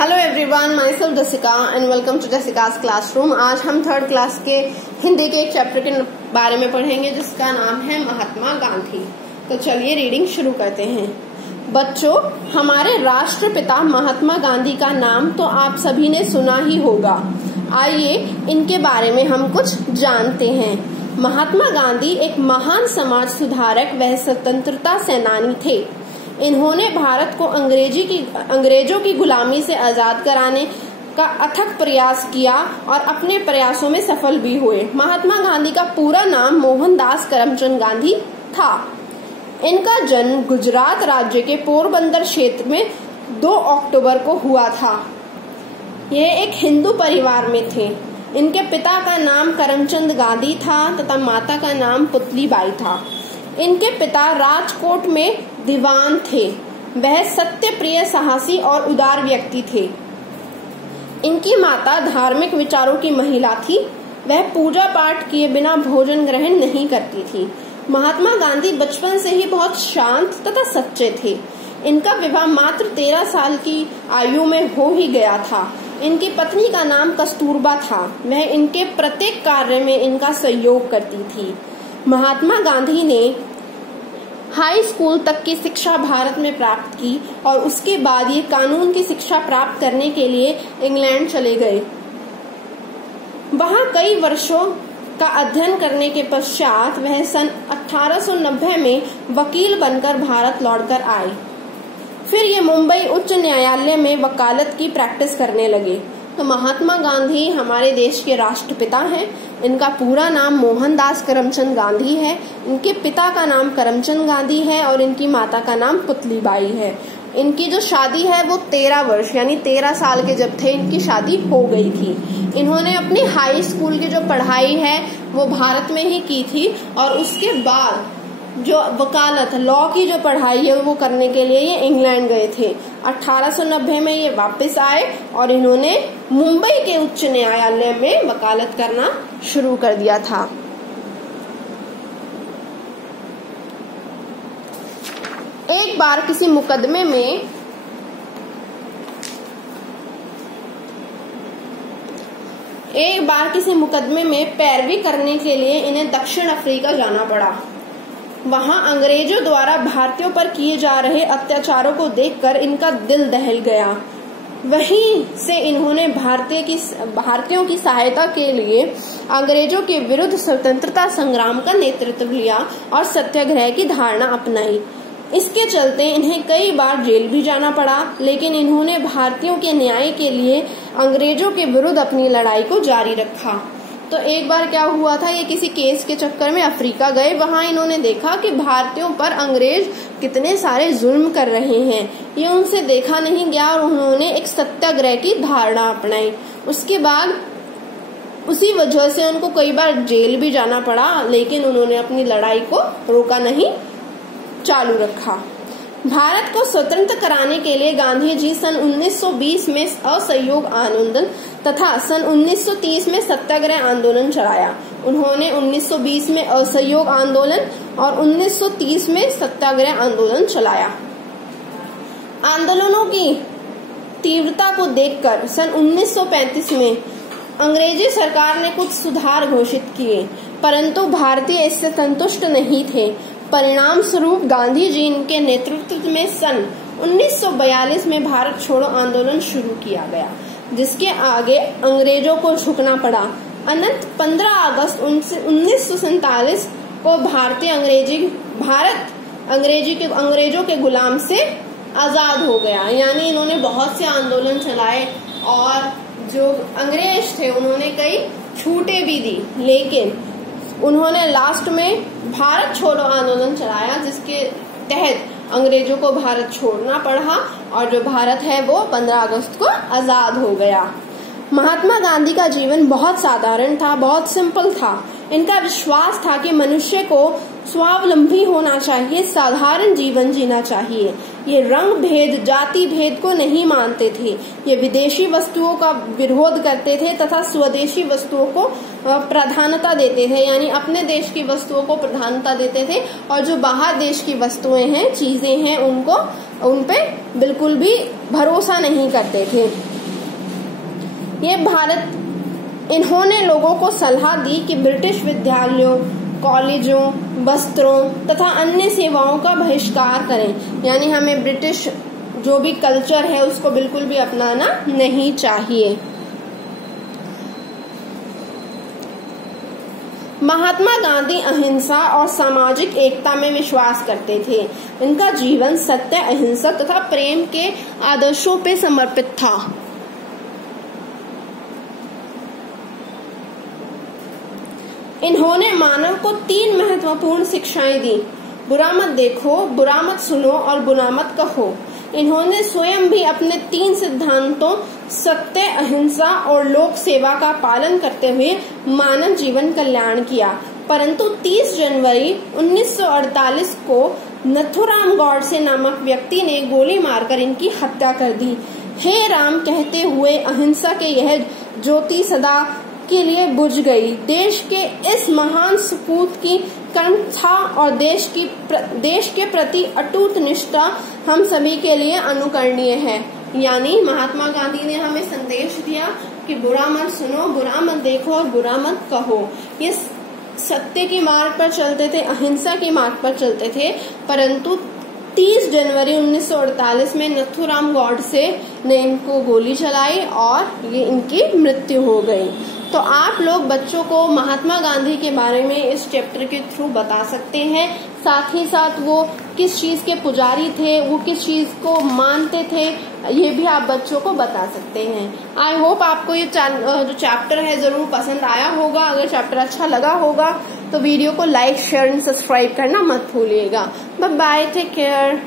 Hello everyone, myself Jessica and welcome to Jessica's classroom. आज हम third class के हिंदी के एक चैप्टर के बारे में पढ़ेंगे जिसका नाम है महात्मा गांधी। तो चलिए रीडिंग शुरू करते हैं। बच्चों, हमारे राष्ट्रपिता महात्मा गांधी का नाम तो आप सभी ने सुना ही होगा। आइए इनके बारे में हम कुछ जानते हैं। महात्मा गांधी एक महान समाज सुधारक व स्वतंत्रता सेनानी थे। इन्होंने भारत को अंग्रेजों की गुलामी से आजाद कराने का अथक प्रयास किया और अपने प्रयासों में सफल भी हुए। महात्मा गांधी का पूरा नाम मोहनदास करमचंद गांधी था। इनका जन्म गुजरात राज्य के पोरबंदर क्षेत्र में 2 अक्टूबर को हुआ था। यह एक हिंदू परिवार में थे। इनके पिता का नाम करमचंद गांधी था तथा माता का नाम पुतलीबाई था। इनके पिता राजकोट में दीवान थे। वह सत्य प्रिय, साहसी और उदार व्यक्ति थे। इनकी माता धार्मिक विचारों की महिला थी। वह पूजा पाठ किए बिना भोजन ग्रहण नहीं करती थी। महात्मा गांधी बचपन से ही बहुत शांत तथा सच्चे थे। इनका विवाह मात्र 13 साल की आयु में हो ही गया था। इनकी पत्नी का नाम कस्तूरबा था। वह इनके प्रत्येक कार्य में इनका सहयोग करती थी। महात्मा गांधी ने हाई स्कूल तक की शिक्षा भारत में प्राप्त की और उसके बाद ये कानून की शिक्षा प्राप्त करने के लिए इंग्लैंड चले गए। वहां कई वर्षों का अध्ययन करने के पश्चात वह सन 1890 में वकील बनकर भारत लौटकर आए। फिर ये मुंबई उच्च न्यायालय में वकालत की प्रैक्टिस करने लगे। तो महात्मा गांधी हमारे देश के राष्ट्रपिता हैं। इनका पूरा नाम मोहनदास करमचंद गांधी है। इनके पिता का नाम करमचंद गांधी है और इनकी माता का नाम पुतलीबाई है। इनकी जो शादी है वो 13 वर्ष यानी 13 साल के जब थे इनकी शादी हो गई थी। इन्होंने अपनी हाई स्कूल की जो पढ़ाई है वो भारत में ही की थी और उसके बाद जो वकालत लॉ की जो पढ़ाई है वो करने के लिए ये इंग्लैंड गए थे। 1890 में ये वापस आए और इन्होंने मुंबई के उच्च न्यायालय में वकालत करना शुरू कर दिया था। एक बार किसी मुकदमे में पैरवी करने के लिए इन्हें दक्षिण अफ्रीका जाना पड़ा। वहां अंग्रेजों द्वारा भारतीयों पर किए जा रहे अत्याचारों को देखकर इनका दिल दहल गया। वहीं से इन्होंने भारतीयों की सहायता के लिए अंग्रेजों के विरुद्ध स्वतंत्रता संग्राम का नेतृत्व लिया और सत्याग्रह की धारणा अपनाई। इसके चलते इन्हें कई बार जेल भी जाना पड़ा, लेकिन इन्होंने भारतीयों के न्याय के लिए अंग्रेजों के विरुद्ध अपनी लड़ाई को जारी रखा। तो एक बार क्या हुआ था, ये किसी केस के चक्कर में अफ्रीका गए। वहां इन्होंने देखा कि भारतीयों पर अंग्रेज कितने सारे जुल्म कर रहे हैं। ये उनसे देखा नहीं गया और उन्होंने एक सत्याग्रह की धारणा अपनाई। उसके बाद उसी वजह से उनको कई बार जेल भी जाना पड़ा, लेकिन उन्होंने अपनी लड़ाई को रोका नहीं, चालू रखा। भारत को स्वतंत्र कराने के लिए गांधी जी सन 1920 में असहयोग आंदोलन तथा सन 1930 में सत्याग्रह आंदोलन चलाया। उन्होंने 1920 में असहयोग आंदोलन और 1930 में सत्याग्रह आंदोलन चलाया। आंदोलनों की तीव्रता को देखकर सन 1935 में अंग्रेजी सरकार ने कुछ सुधार घोषित किए, परंतु भारतीय इससे संतुष्ट नहीं थे। परिणाम स्वरूप गांधी जी के नेतृत्व में सन 1942 में भारत छोड़ो आंदोलन शुरू किया गया, जिसके आगे अंग्रेजों को झुकना पड़ा। अनंत 15 अगस्त 1947 को भारत अंग्रेजों के गुलाम से आजाद हो गया। यानी इन्होंने बहुत से आंदोलन चलाए और जो अंग्रेज थे उन्होंने कई छूटें भी दी, लेकिन उन्होंने लास्ट में भारत छोड़ो आंदोलन चलाया, जिसके तहत अंग्रेजों को भारत छोड़ना पड़ा और जो भारत है वो 15 अगस्त को आजाद हो गया। महात्मा गांधी का जीवन बहुत साधारण था, बहुत सिंपल था। इनका विश्वास था कि मनुष्य को स्वावलंबी होना चाहिए, साधारण जीवन जीना चाहिए। ये रंग भेद, जाति भेद को नहीं मानते थे। ये विदेशी वस्तुओं का विरोध करते थे तथा स्वदेशी वस्तुओं को प्राधान्यता देते थे, यानी अपने देश की वस्तुओं को प्राधान्यता देते थे और जो बाहर देश की वस्तुएं हैं, चीजें हैं, उन पे बिल्कुल भी भरोसा नहीं करते थे। इन्होंने लोगों को सलाह दी कि ब्रिटिश विद्यालयों, कॉलेजों, वस्त्रों तथा अन्य सेवाओं का बहिष्कार करें। यानी हमें ब्रिटिश जो भी कल्चर है उसको बिल्कुल भी अपनाना नहीं चाहिए। महात्मा गांधी अहिंसा और सामाजिक एकता में विश्वास करते थे। इनका जीवन सत्य, अहिंसा तथा प्रेम के आदर्शों पे समर्पित था। इन्होंने मानव को 3 महत्वपूर्ण शिक्षाएं दी: बुरा मत देखो, बुरा मत सुनो और बुरा मत कहो। इन्होंने स्वयं भी अपने 3 सिद्धांतों सत्य, अहिंसा और लोक सेवा का पालन करते हुए मानव जीवन कल्याण किया। परंतु 30 जनवरी 1948 को नथुराम गॉडसे नामक व्यक्ति ने गोली मारकर इनकी हत्या कर दी। हे राम कहते हुए अहिंसा के यह ज्योति सदा के लिए बुझ गई। देश के इस महान सपूत की कर्मठा और देश के प्रति अटूट निष्ठा हम सभी के लिए अनुकरणीय है। यानी महात्मा गांधी ने हमें संदेश दिया कि बुरा मत सुनो, बुरा मत देखो और बुरा मत कहो। ये सत्य की मार्ग पर चलते थे, अहिंसा की मार्ग पर चलते थे। परंतु 30 जनवरी 1948 में नथुराम गॉडसे ने इनको गोली चलाई और ये इनकी मृत्यु हो गई। तो आप लोग बच्चों को महात्मा गांधी के बारे में इस चैप्टर के थ्रू बता सकते हैं। साथ ही साथ वो किस चीज के पुजारी थे, वो किस चीज को मानते थे, ये भी आप बच्चों को बता सकते हैं। आई होप आपको ये जो चैप्टर है जरूर पसंद आया होगा। अगर चैप्टर अच्छा लगा होगा तो वीडियो को लाइक, शेयर एंड सब्सक्राइब करना मत भूलिएगा। Bye bye, take care.